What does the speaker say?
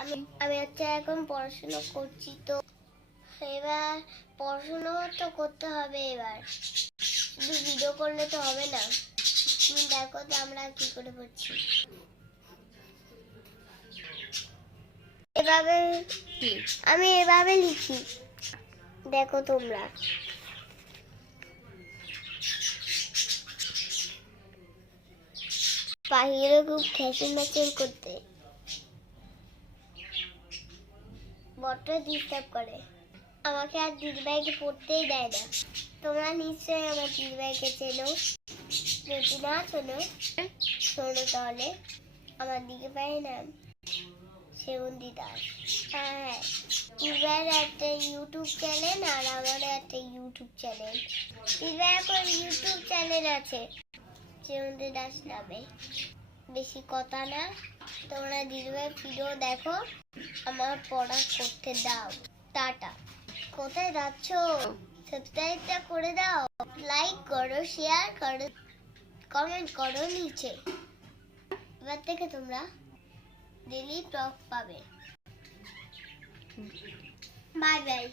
আমি আমি হচ্ছে এখন পড়াশোনা করছি, তো এবার পড়াশোনা তো করতে হবে। এবার শুধু ভিডিও করলে তো হবে না। তুমি দেখো তো আমরা কি করে পড়ছি। এভাবে আমি এভাবে লিখি, দেখো তোমরা। পাখিরা খুব খেঁচন মেচন করতে বড্ড ডিস্টার্ব করে। আমাকে আর দিদিভাইকে পড়তেই দেয় না। তোমরা নিশ্চয়ই আমার দিদিভাইকে চেনো, যদি না শোনো শোনো তাহলে। আমার দিদিভাইয়ের নাম সেবন্তী দাস। হ্যাঁ, দিদিভাইয়ের একটা ইউটিউব চ্যানেল আর আমারও একটা ইউটিউব চ্যানেল। দিদিভাই এখন ইউটিউব চ্যানেল আছে সেবন্তী দাস নামে। বেশি কথা না, তোমরা দিদিভাইয়ের ভিডিও দেখো, আমার পড়া করতে দাও। টাটা। কোথায় যাচ্ছ? সাবস্ক্রাইবটা করে দাও, লাইক করো, শেয়ার করো, কমেন্ট করো নিচে। এবার থেকে তোমরা ডেইলি ব্লগ পাবে। Bye bye.